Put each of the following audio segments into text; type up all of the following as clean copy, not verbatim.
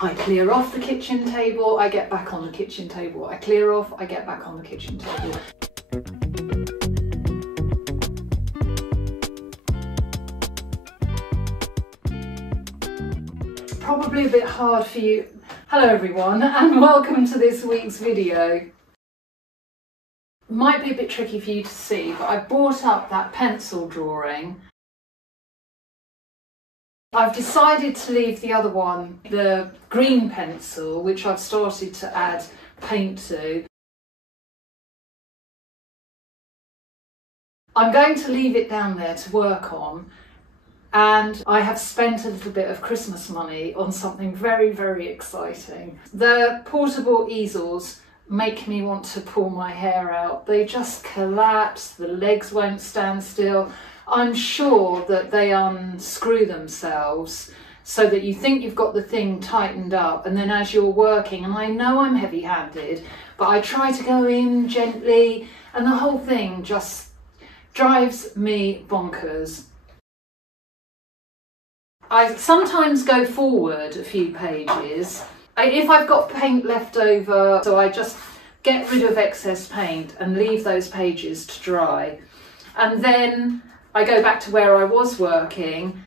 I clear off the kitchen table, I get back on the kitchen table. I clear off, I get back on the kitchen table. Probably a bit hard for you. Hello everyone, and welcome to this week's video. Might be a bit tricky for you to see, but I brought up that pencil drawing. I've decided to leave the other one, the green pencil, which I've started to add paint to. I'm going to leave it down there to work on, and I have spent a little bit of Christmas money on something very, very exciting. The portable easels make me want to pull my hair out. They just collapse, the legs won't stand still. I'm sure that they unscrew themselves so that you think you've got the thing tightened up, and then as you're working, and I know I'm heavy-handed, but I try to go in gently and the whole thing just drives me bonkers. I sometimes go forward a few pages. If I've got paint left over, so I just get rid of excess paint and leave those pages to dry. And then I go back to where I was working,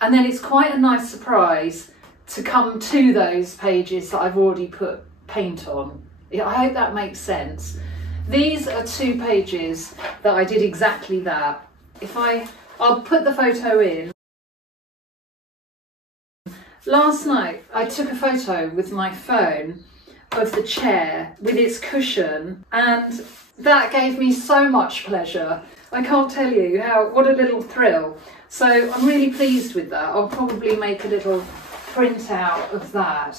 and then it's quite a nice surprise to come to those pages that I've already put paint on. I hope that makes sense. These are 2 pages that I did exactly that. I'll put the photo in. Last night I took a photo with my phone of the chair with its cushion, and that gave me so much pleasure. I can't tell you what a little thrill. So I'm really pleased with that. I'll probably make a little print out of that.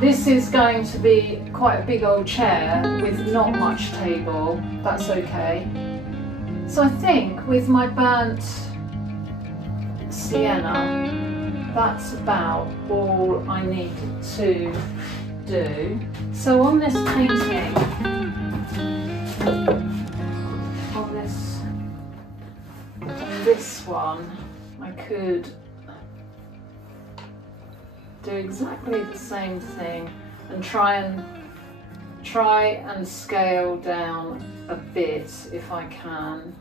This is going to be quite a big old chair with not much table. That's okay. So I think with my burnt sienna, that's about all I need to do. So on this painting, on this one, I could do exactly the same thing and try and scale down a bit if I can.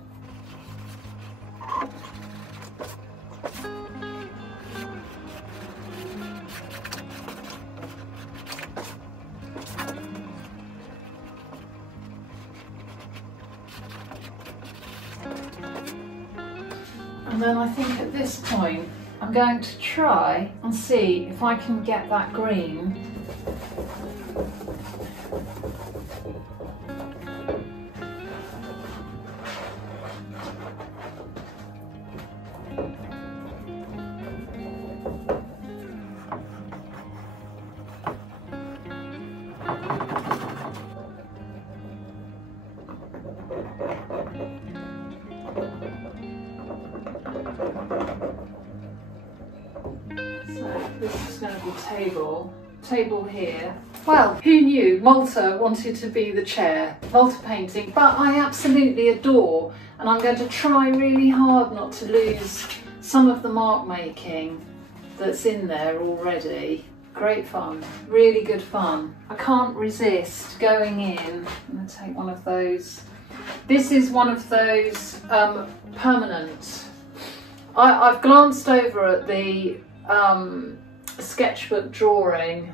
And then I think at this point I'm going to try and see if I can get that green . This is going to be table here. Well, who knew Malta wanted to be the chair, Malta painting, but I absolutely adore, and I'm going to try really hard not to lose some of the mark making that's in there already. Great fun, really good fun. I can't resist going in. I'm going to take one of those. This is one of those permanent. I've glanced over at the sketchbook drawing,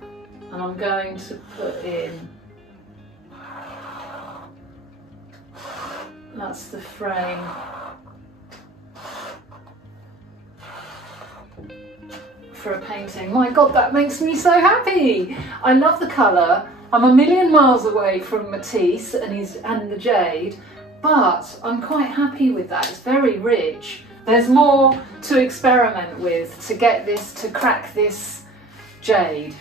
and I'm going to put in, that's the frame, for a painting. My God, that makes me so happy. I love the colour. I'm a million miles away from Matisse and the jade, but I'm quite happy with that. It's very rich. There's more to experiment with to get this, to crack this jade.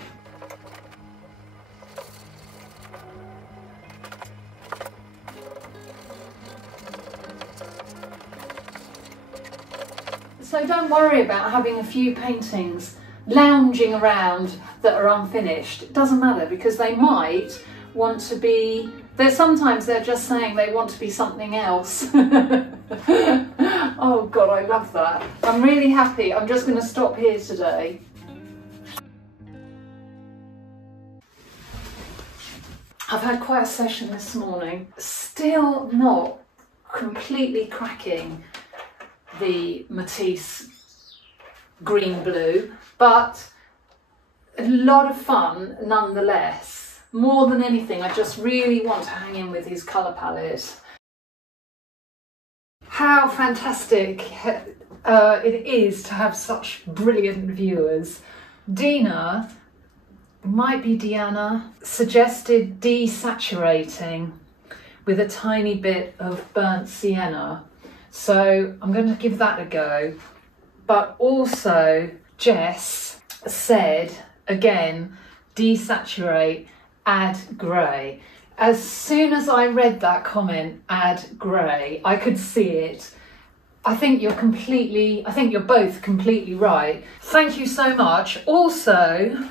So don't worry about having a few paintings lounging around that are unfinished. It doesn't matter, because they might want to be, sometimes they're just saying they want to be something else. Oh God, I love that. I'm really happy. I'm just going to stop here today. I've had quite a session this morning. Still not completely cracking the Matisse green blue, but a lot of fun nonetheless. More than anything, I just really want to hang in with his colour palette. How fantastic it is to have such brilliant viewers. Dina, might be Deanna, suggested desaturating with a tiny bit of burnt sienna. So I'm going to give that a go. But also Jess said, again, desaturate, add grey. As soon as I read that comment, add grey, I could see it. I think you're both completely right. Thank you so much. Also,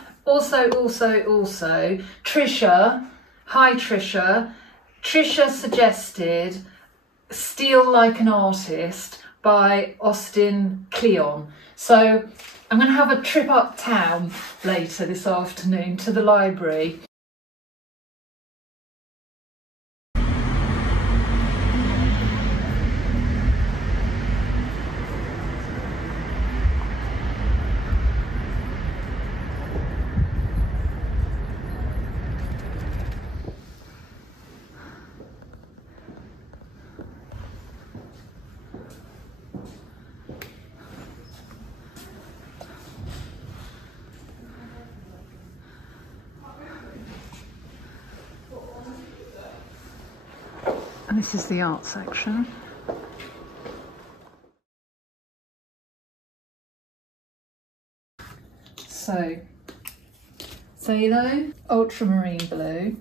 Trisha, hi Trisha. Trisha suggested Steal Like an Artist by Austin Kleon. So I'm going to have a trip uptown later this afternoon to the library. And this is the art section. So, Phthalo, ultramarine blue,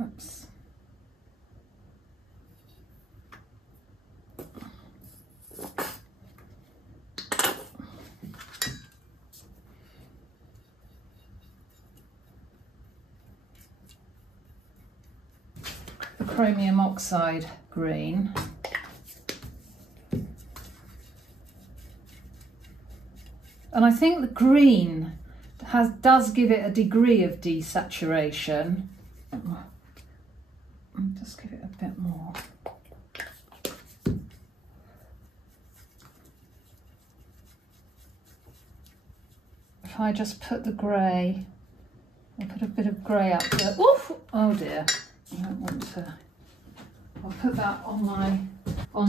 oops, the chromium oxide green, and I think the green does give it a degree of desaturation. I'll just give it a bit more. If I just put the grey, I'll put a bit of grey up there. Oof! Oh dear, I don't want to. I'll put that on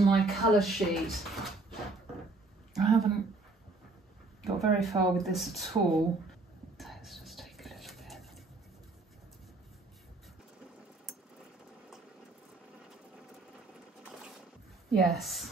my colour sheet. I haven't got very far with this at all. Let's just take a little bit. Yes.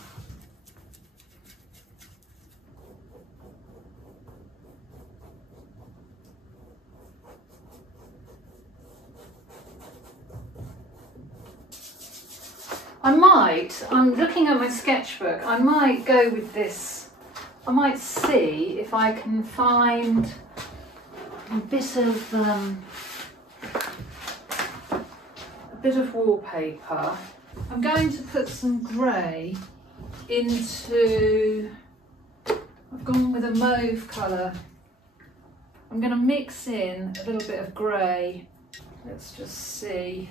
I'm looking at my sketchbook, I might go with this. I might see if I can find a bit of wallpaper. I'm going to put some grey into, I've gone with a mauve colour. I'm going to mix in a little bit of grey. Let's just see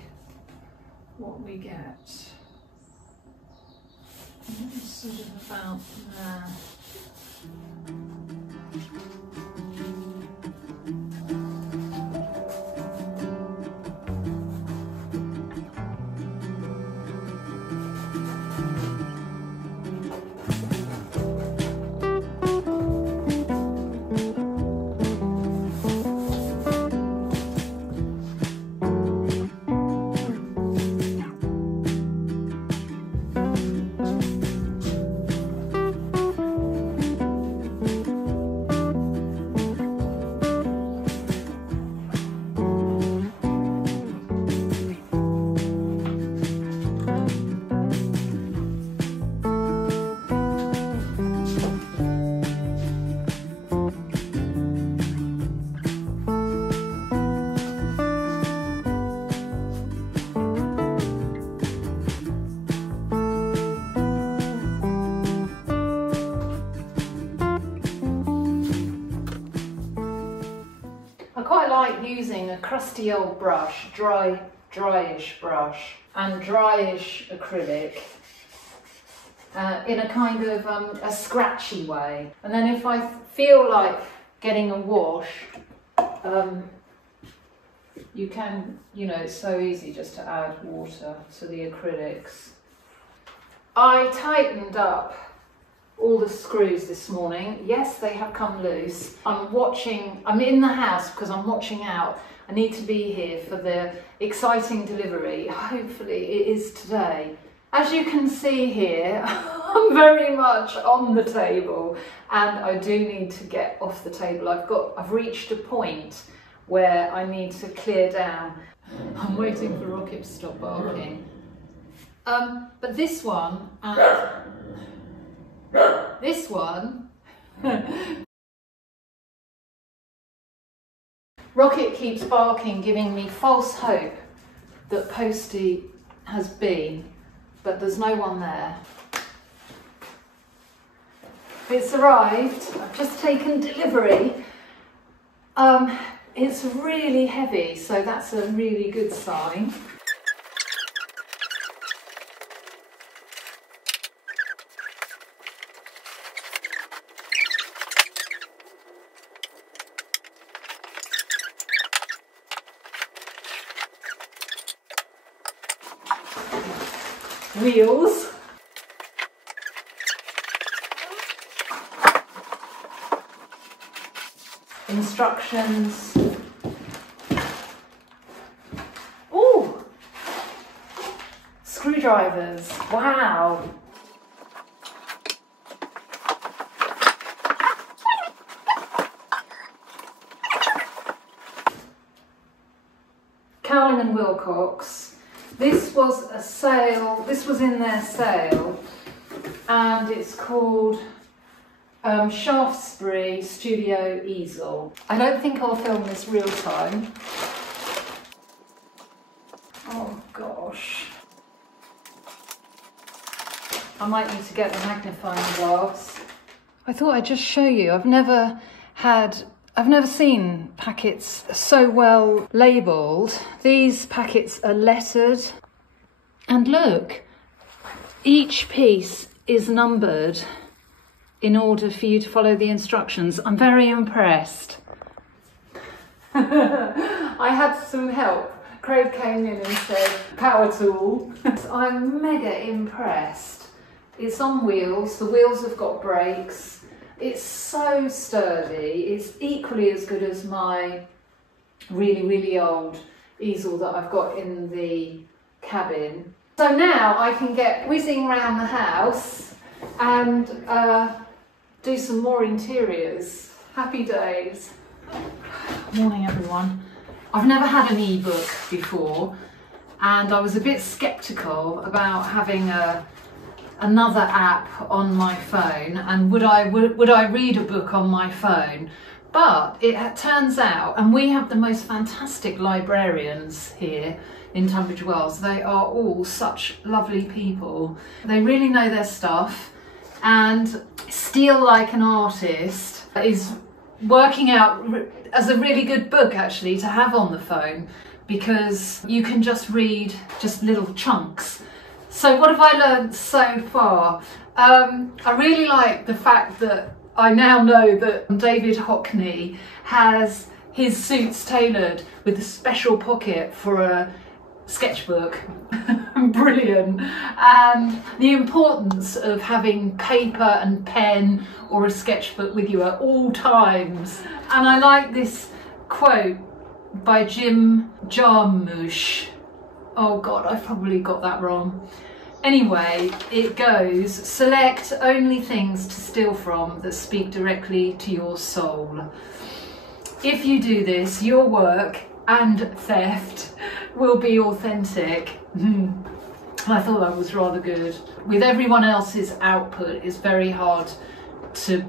what we get. It's sort of about there. like using a crusty old brush, dryish brush, and dryish acrylic in a kind of a scratchy way. And then if I feel like getting a wash, you can, you know, it's so easy just to add water to the acrylics. I tightened up all the screws this morning. Yes, they have come loose. I'm in the house because I'm watching out. I need to be here for the exciting delivery. Hopefully it is today. As you can see here, I'm very much on the table and I do need to get off the table. I've reached a point where I need to clear down. I'm waiting for Rocket to stop barking. But this one and this one, Rocket keeps barking, giving me false hope that Posty has been, but there's no one there. It's arrived, I've just taken delivery. It's really heavy, so that's a really good sign. Wheels. Instructions. Ooh! Screwdrivers. Wow! Cowling and Wilcox. This was a sale, this was in their sale, and it's called Shaftesbury Studio Easel. I don't think I'll film this real time. Oh gosh. I might need to get the magnifying glass. I thought I'd just show you. I've never seen packets so well labelled. These packets are lettered. And look, each piece is numbered in order for you to follow the instructions. I'm very impressed. I had some help. Craig came in and said, power tool. I'm mega impressed. It's on wheels. The wheels have got brakes. It's so sturdy. It's equally as good as my really, really old easel that I've got in the cabin. So now I can get whizzing around the house and do some more interiors. Happy days. Morning everyone. I've never had an ebook before and I was a bit sceptical about having another app on my phone and would I read a book on my phone, but it turns out, and we have the most fantastic librarians here in Tunbridge Wells. They are all such lovely people. They really know their stuff, and Steal Like an Artist is working out as a really good book actually to have on the phone, because you can just read just little chunks. So what have I learned so far? I really like the fact that I now know that David Hockney has his suits tailored with a special pocket for a sketchbook. Brilliant. And the importance of having paper and pen or a sketchbook with you at all times. And I like this quote by Jim Jarmusch. Oh God, I've probably got that wrong. Anyway, it goes, select only things to steal from that speak directly to your soul. If you do this, your work and theft will be authentic. I thought that was rather good. With everyone else's output, it's very hard to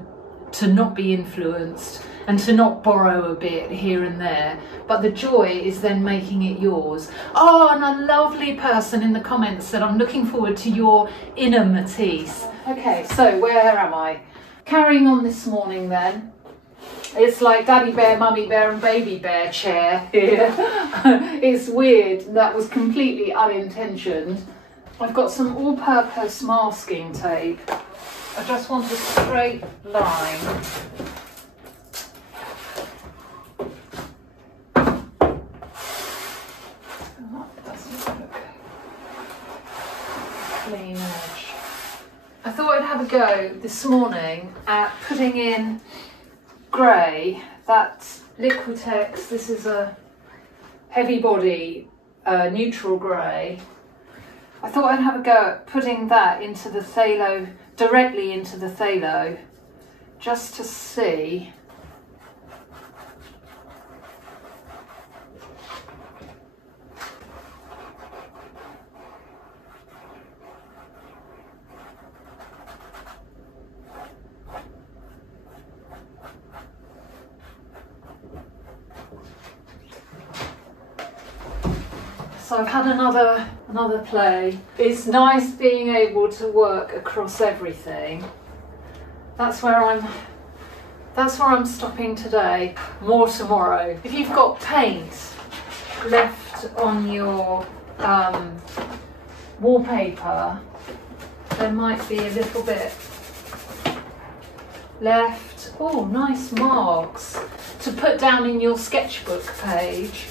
not be influenced and to not borrow a bit here and there, but the joy is then making it yours. Oh, and a lovely person in the comments said, I'm looking forward to your inner Matisse. Okay, so where am I? Carrying on this morning then. It's like Daddy Bear, Mummy Bear and Baby Bear chair here. It's weird, that was completely unintentioned. I've got some all-purpose masking tape. I just want a straight line. Oh, that doesn't look clean edge. I thought I'd have a go this morning at putting in grey. That's Liquitex. This is a heavy body neutral grey. I thought I'd have a go at putting that into the phthalo, directly into the phthalo, just to see. So I've had another play. It's nice being able to work across everything. That's where I'm stopping today. More tomorrow. If you've got paint left on your wallpaper, there might be a little bit left. Oh, nice marks to put down in your sketchbook page.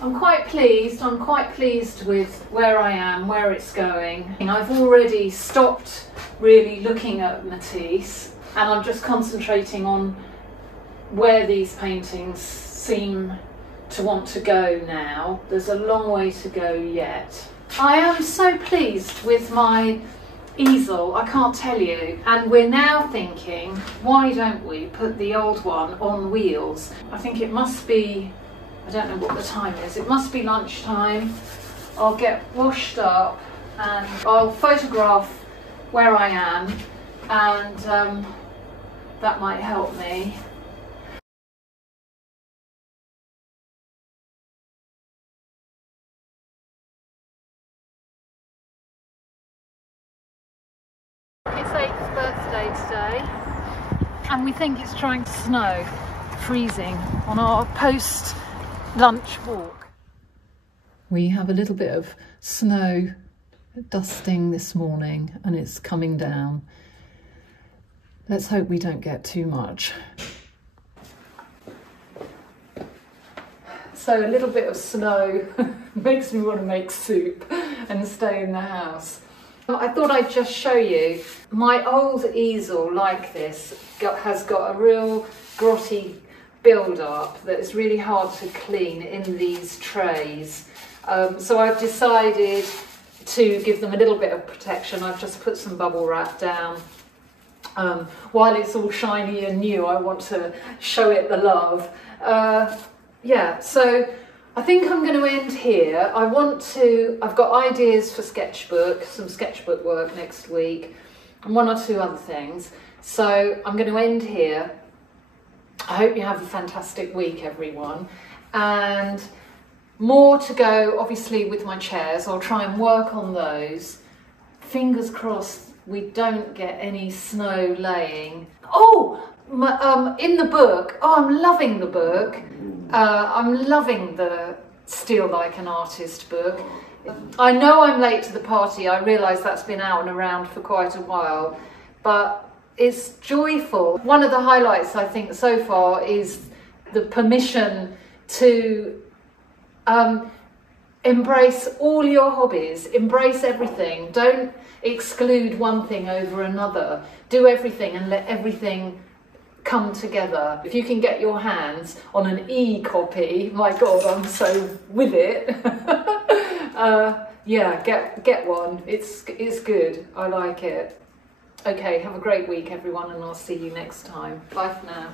I'm quite pleased with where I am, where it's going. I've already stopped really looking at Matisse and I'm just concentrating on where these paintings seem to want to go now. There's a long way to go yet. I am so pleased with my easel, I can't tell you. And we're now thinking, why don't we put the old one on wheels? I think it must be, I don't know what the time is. It must be lunchtime. I'll get washed up and I'll photograph where I am and that might help me. It's 8's birthday today and we think it's trying to snow, freezing on our post-lunch walk. We have a little bit of snow dusting this morning and it's coming down. Let's hope we don't get too much. So a little bit of snow makes me want to make soup and stay in the house. I thought I'd just show you my old easel like this has got a real grotty build up that is really hard to clean in these trays. So I've decided to give them a little bit of protection. I've just put some bubble wrap down. While it's all shiny and new, I want to show it the love. Yeah, so I think I'm going to end here. I've got ideas for sketchbook, some sketchbook work next week, and one or two other things. So I'm going to end here. I hope you have a fantastic week, everyone. And more to go, obviously, with my chairs. I'll try and work on those. Fingers crossed we don't get any snow laying. Oh, in the book, oh, I'm loving the book. I'm loving the Steal Like an Artist book. I know I'm late to the party. I realise that's been out and around for quite a while, but it's joyful. One of the highlights, I think, so far is the permission to embrace all your hobbies, embrace everything. Don't exclude one thing over another. Do everything and let everything come together. If you can get your hands on an e-copy, my God, I'm so with it. Yeah, get one. It's good. I like it. Okay, have a great week, everyone, and I'll see you next time. Bye for now.